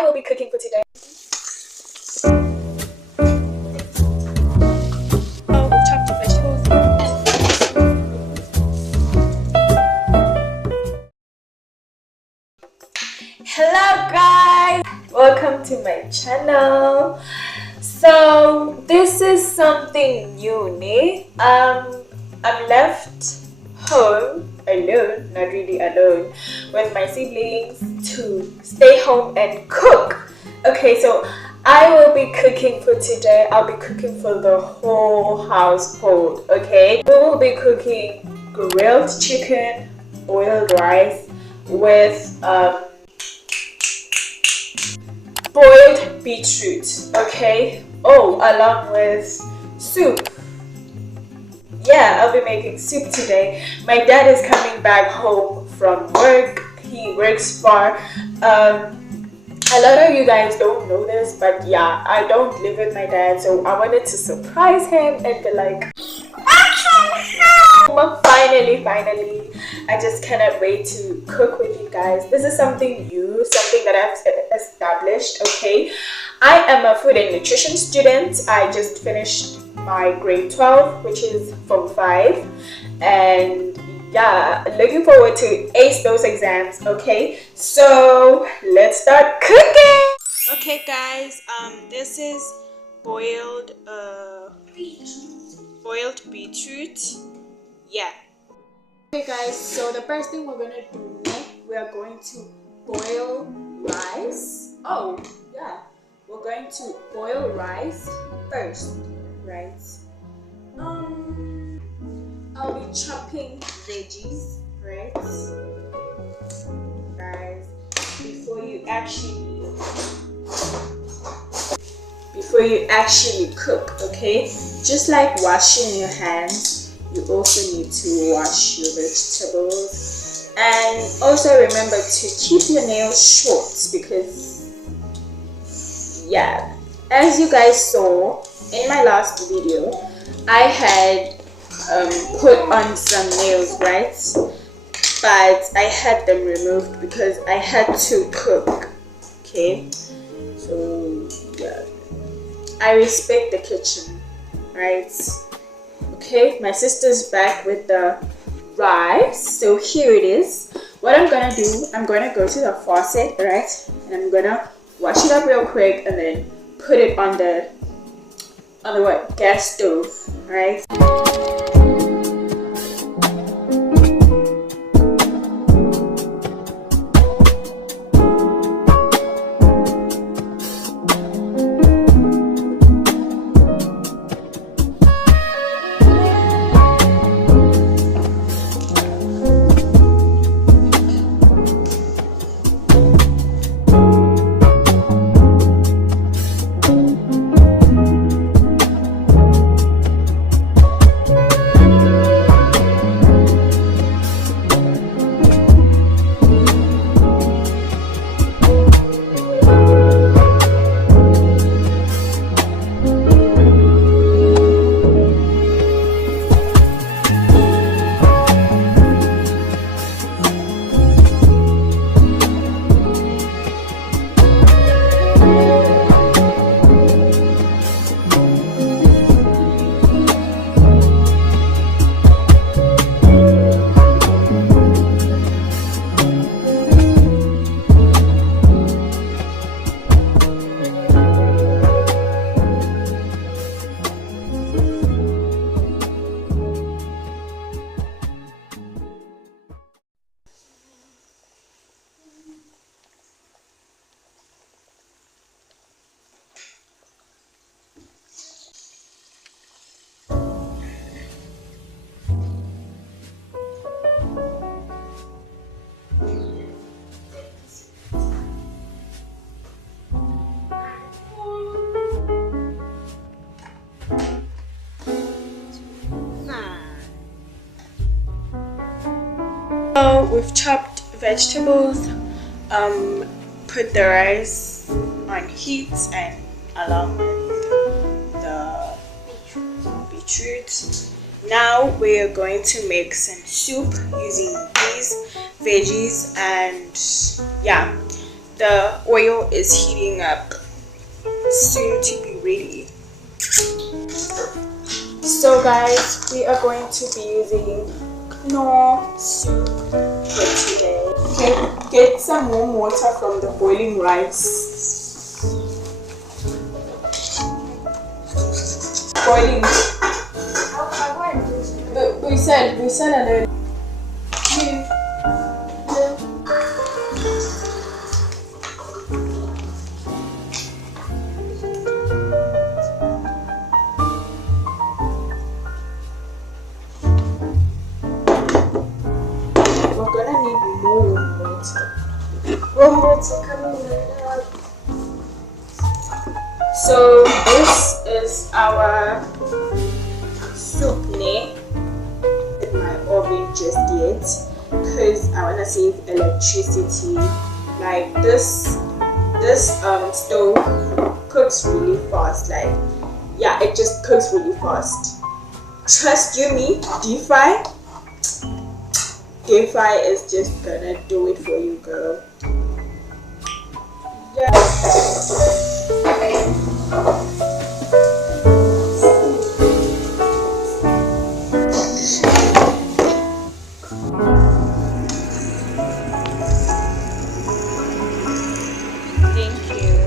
I will be cooking for today. Chopped vegetables. Hello guys, welcome to my channel. So this is something new. I'm left home alone, not really alone, with my siblings to stay home and cook. Okay, so I will be cooking for today. I'll be cooking for the whole household. Okay, we will be cooking grilled chicken, boiled rice with boiled beetroot. Okay, oh, along with soup. Yeah, I'll be making soup today. My dad is coming back home from work. He works far. A lot of you guys don't know this, but yeah, I don't live with my dad, so I wanted to surprise him and be like, finally, I just cannot wait to cook with you guys. This is something new, something that I've established. Okay, I am a food and nutrition student. I just finished my grade 12, which is Form 5, and yeah, looking forward to ace those exams. Okay, so let's start cooking. Okay guys, this is boiled beetroot. Yeah. Okay guys, so the first thing we're gonna do, we are going to boil rice. Oh yeah, we're going to boil rice first, right? I'll be chopping veggies, right? Guys, before you actually cook, okay? Just like washing your hands, you also need to wash your vegetables. And also remember to keep your nails short because, yeah, as you guys saw in my last video, I had put on some nails, right? But I had them removed because I had to cook. Okay, so yeah, I respect the kitchen, right? Okay, my sister's back with the rice, so here it is. What I'm gonna do, I'm gonna go to the faucet, right, and I'm gonna wash it up real quick and then put it on the gas stove, right? So we've chopped vegetables, put the rice on heat and along with the beetroot. Now we're going to make some soup using these veggies, and yeah, the oil is heating up, soon to be ready. So guys, we are going to be using no soup for today. Get some warm water from the boiling rice. Boiling. We said already. So this is our soup ne in my oven just yet because I want to save electricity. Like this stove cooks really fast. Like yeah, it just cooks really fast. Trust you me, deep fry is just gonna do it for you, girl. Yeah. Thank you.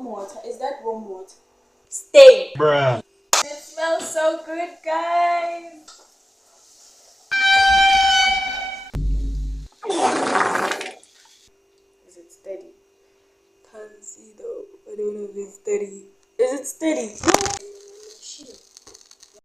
warm water. Is that warm water? Stay. Bruh. It smells so good, guys. Is it steady? Can't see though. I don't know if it's steady. Is it steady? No. Shit.